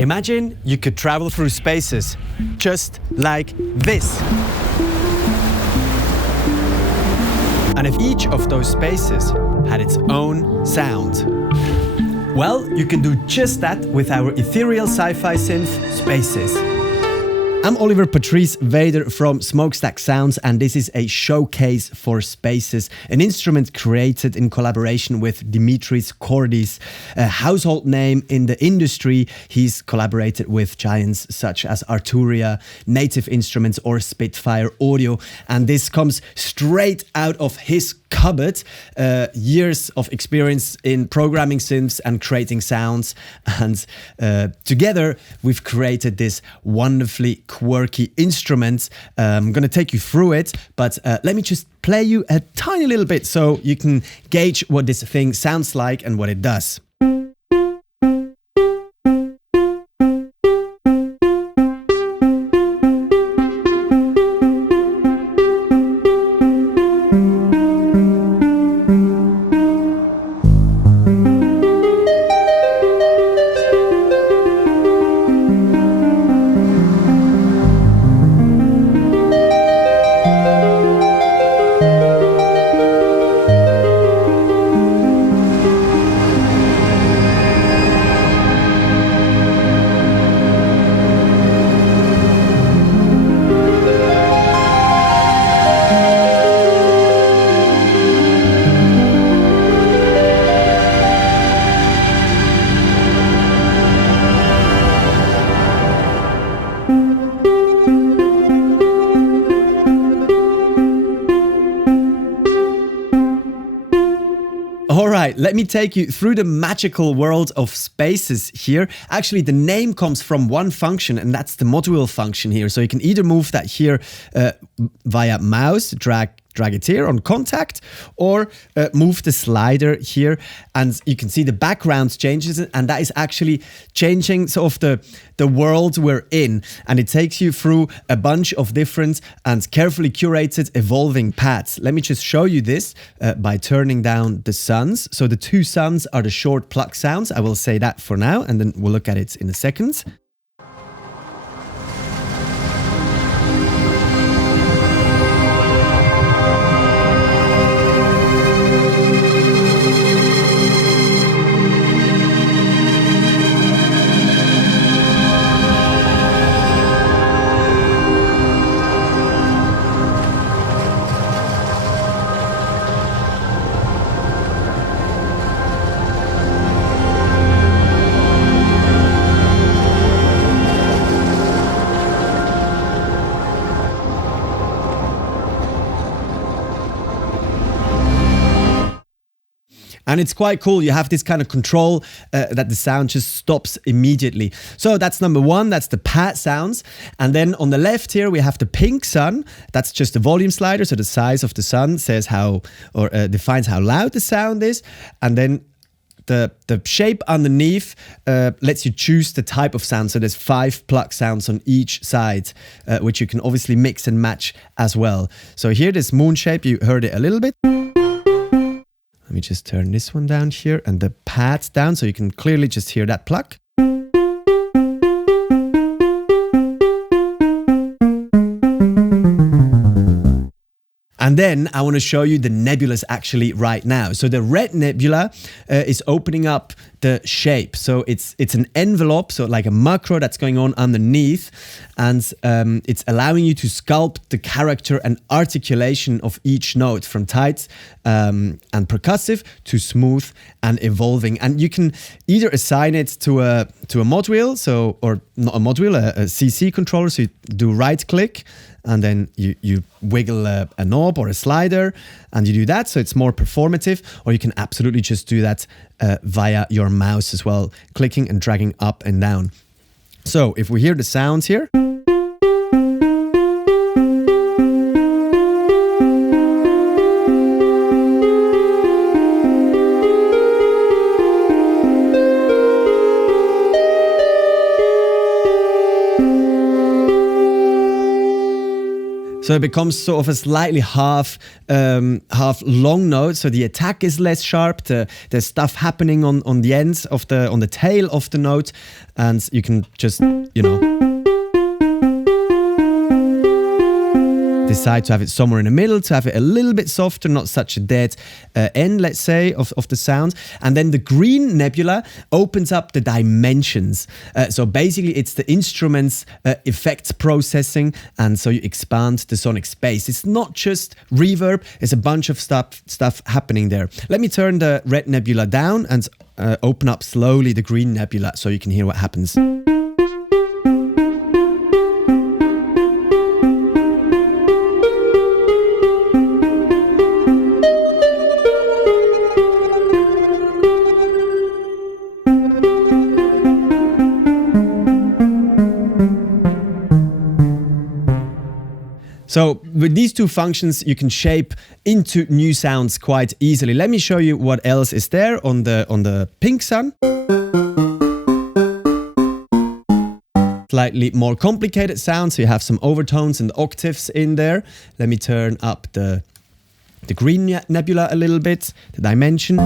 Imagine you could travel through spaces just like this. And if each of those spaces had its own sound. Well, you can do just that with our ethereal sci-fi synth, Spaces. I'm Oliver Patrice Vader from Smokestack Sounds, and this is a showcase for Spaces, an instrument created in collaboration with Dimitris Kordis, a household name in the industry. He's collaborated with giants such as Arturia, Native Instruments or Spitfire Audio, and this comes straight out of his cupboard, years of experience in programming synths and creating sounds, and together we've created this wonderfully quirky instrument. I'm going to take you through it, but let me just play you a tiny little bit so you can gauge what this thing sounds like and what it does. Alright, let me take you through the magical world of Spaces here. Actually, the name comes from one function, and that's the module function here. So you can either move that here via mouse, drag it here on contact, or move the slider here, and you can see the background changes, and that is actually changing sort of the world we're in, and it takes you through a bunch of different and carefully curated evolving paths. Let me just show you this by turning down the suns. So the two suns are the short pluck sounds. I will say that for now, and then we'll look at it in a second. And it's quite cool. You have this kind of control that the sound just stops immediately. So that's number one, that's the pad sounds. And then on the left here, we have the pink sun. That's just the volume slider. So the size of the sun says how, or defines how loud the sound is. And then the shape underneath lets you choose the type of sound. So there's 5 pluck sounds on each side, which you can obviously mix and match as well. So here, this moon shape, you heard it a little bit. Let me just turn this one down here and the pads down so you can clearly just hear that pluck. And then I want to show you the nebulas actually right now. So the red nebula is opening up the shape. So it's an envelope, so like a macro that's going on underneath, and it's allowing you to sculpt the character and articulation of each note from tight and percussive to smooth and evolving. And you can either assign it to a module, so, or not a module, a CC controller. So you do right click, and then you wiggle a knob or a slider, and you do that, so it's more performative. Or you can absolutely just do that via your mouse as well, clicking and dragging up and down. So if we hear the sounds here, So it becomes sort of a slightly half long note. So the attack is less sharp. There's stuff happening on the ends of on the tail of the note, and you can just, you know, decide to have it somewhere in the middle, to have it a little bit softer, not such a dead end, let's say, of the sound. And then the green nebula opens up the dimensions. So basically it's the instrument's effects processing, and so you expand the sonic space. It's not just reverb, it's a bunch of stuff happening there. Let me turn the red nebula down and open up slowly the green nebula so you can hear what happens. So with these two functions, you can shape into new sounds quite easily. Let me show you what else is there on the pink sun. Slightly more complicated sound, so you have some overtones and octaves in there. Let me turn up the green nebula a little bit, the dimension.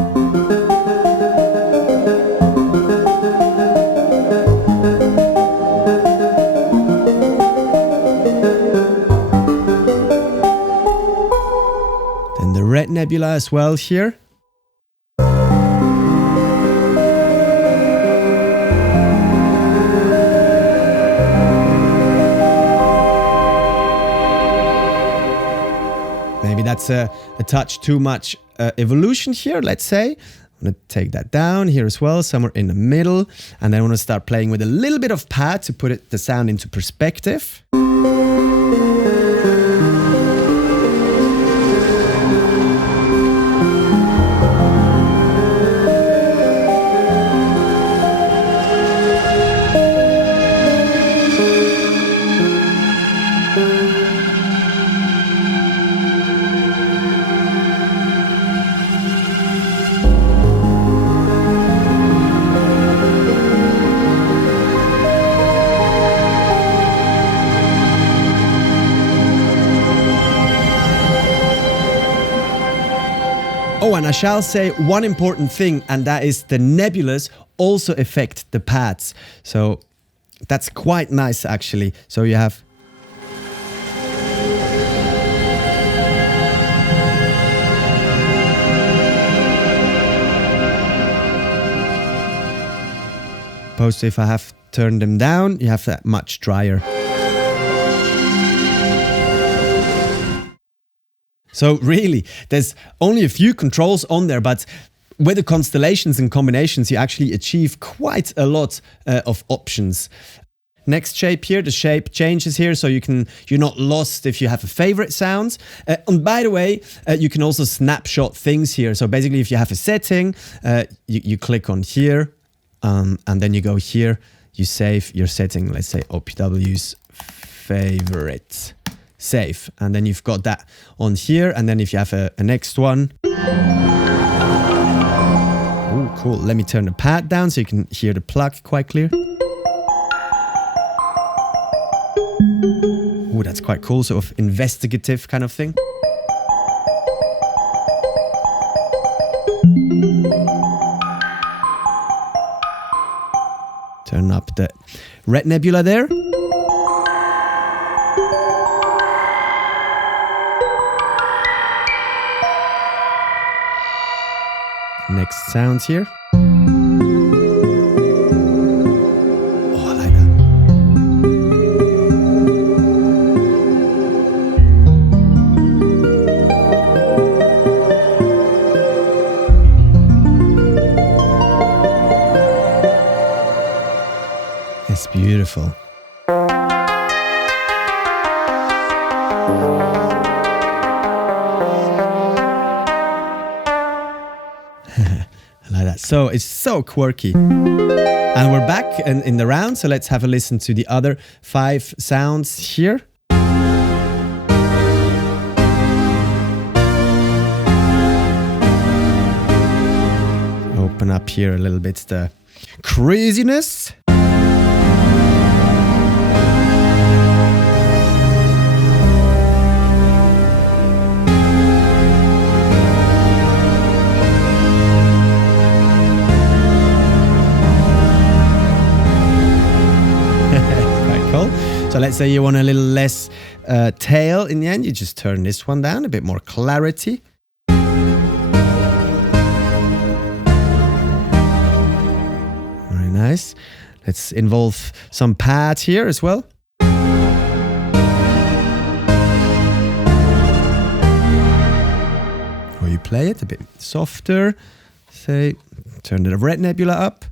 Red nebula as well here. Maybe that's a touch too much evolution here, let's say. I'm going to take that down here as well, somewhere in the middle. And then I want to start playing with a little bit of pad to put the sound into perspective. Oh, and I shall say one important thing, and that is the nebulas also affect the pads. So that's quite nice, actually. So you have... Opposed to if I have turned them down, you have that much drier. So really, there's only a few controls on there, but with the constellations and combinations, you actually achieve quite a lot of options. Next shape here, the shape changes here, so you're not lost if you have a favorite sound. And by the way, you can also snapshot things here. So basically, if you have a setting, you click on here, and then you go here, you save your setting, let's say OPW's favorite. Save, and then you've got that on here, and then if you have a next one, oh cool, let me turn the pad down so you can hear the pluck quite clear. Oh, that's quite cool, sort of investigative kind of thing. Turn up the red nebula there. Next sounds here. Oh, I like that. It's beautiful. So it's so quirky. And we're back in the round, so let's have a listen to the other 5 sounds here. Open up here a little bit the craziness. cool. So let's say you want a little less tail in the end. You just turn this one down, a bit more clarity. Very nice. Let's involve some pad here as well. Or you play it a bit softer. Say, turn the red nebula up.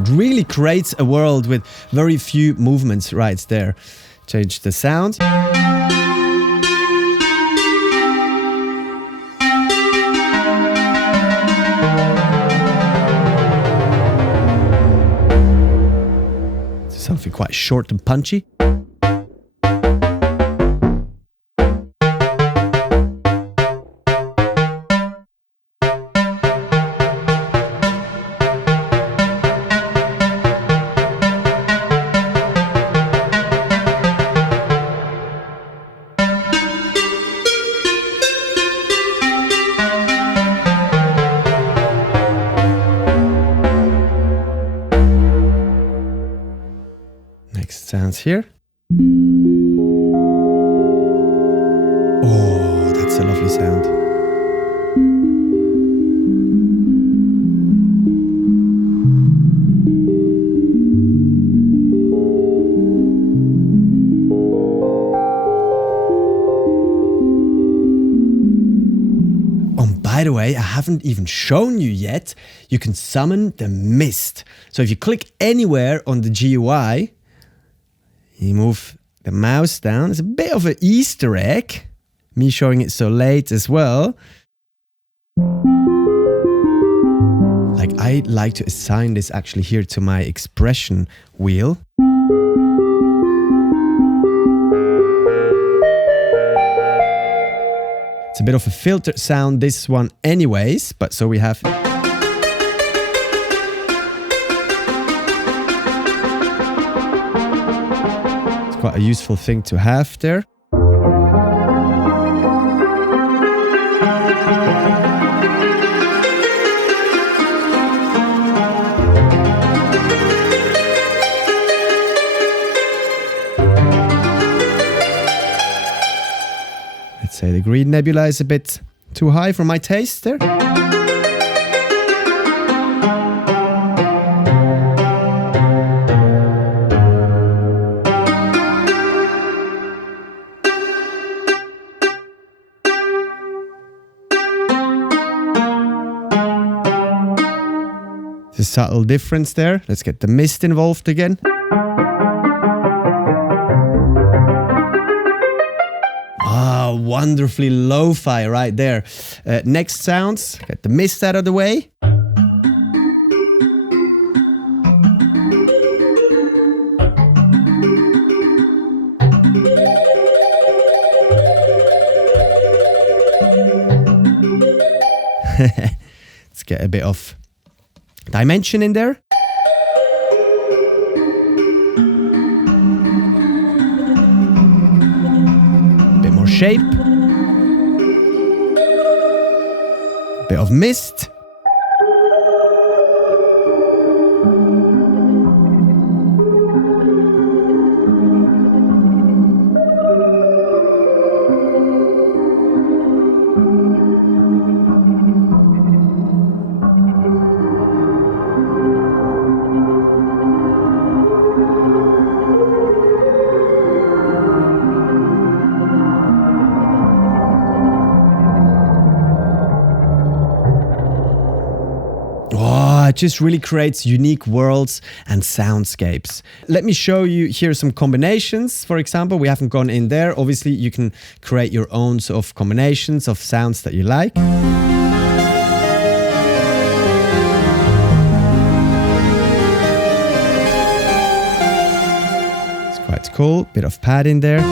It really creates a world with very few movements right there. Change the sound. Something quite short and punchy. Sounds here. Oh, that's a lovely sound. By the way, I haven't even shown you yet, you can summon the mist. So if you click anywhere on the GUI, you move the mouse down. It's a bit of an Easter egg. Me showing it so late as well. Like, I like to assign this actually here to my expression wheel. It's a bit of a filtered sound, this one anyways, but so we have... Quite a useful thing to have there. Let's say the green nebula is a bit too high for my taste there. The subtle difference there. Let's get the mist involved again. Ah, wonderfully lo-fi right there. Next sounds. Get the mist out of the way. Let's get a bit of dimension in there. Bit more shape. Bit of mist. It just really creates unique worlds and soundscapes. Let me show you here some combinations. For example, we haven't gone in there. Obviously, you can create your own sort of combinations of sounds that you like. It's quite cool. Bit of pad in there.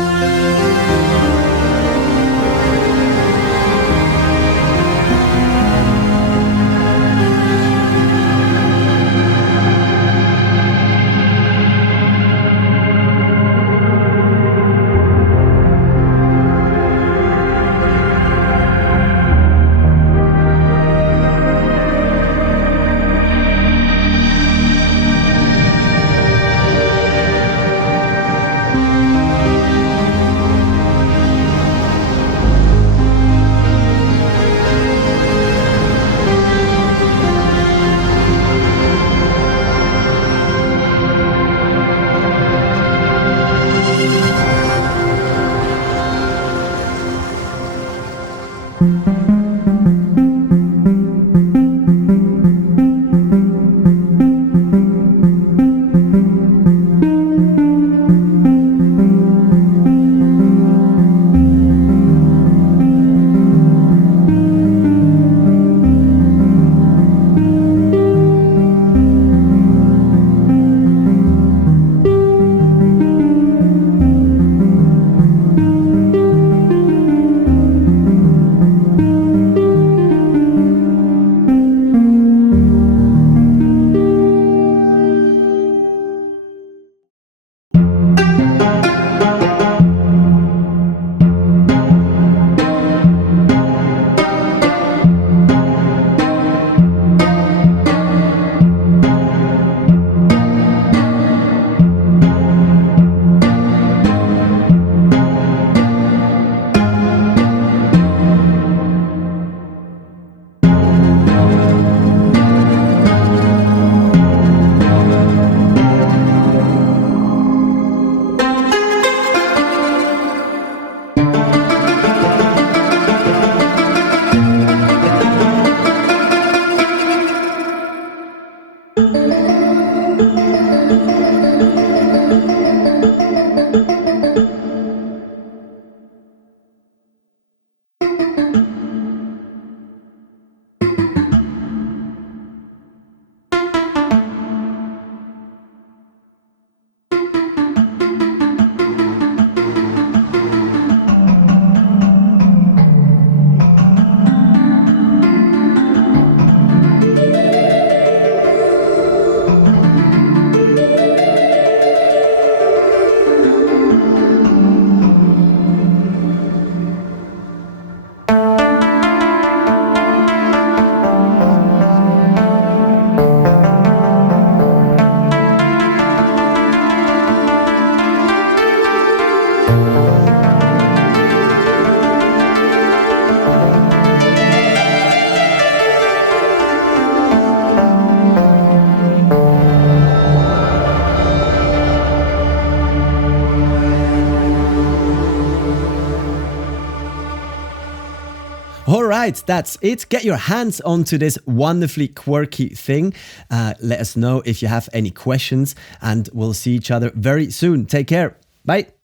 Alright, that's it. Get your hands onto this wonderfully quirky thing. Let us know if you have any questions, and we'll see each other very soon. Take care. Bye.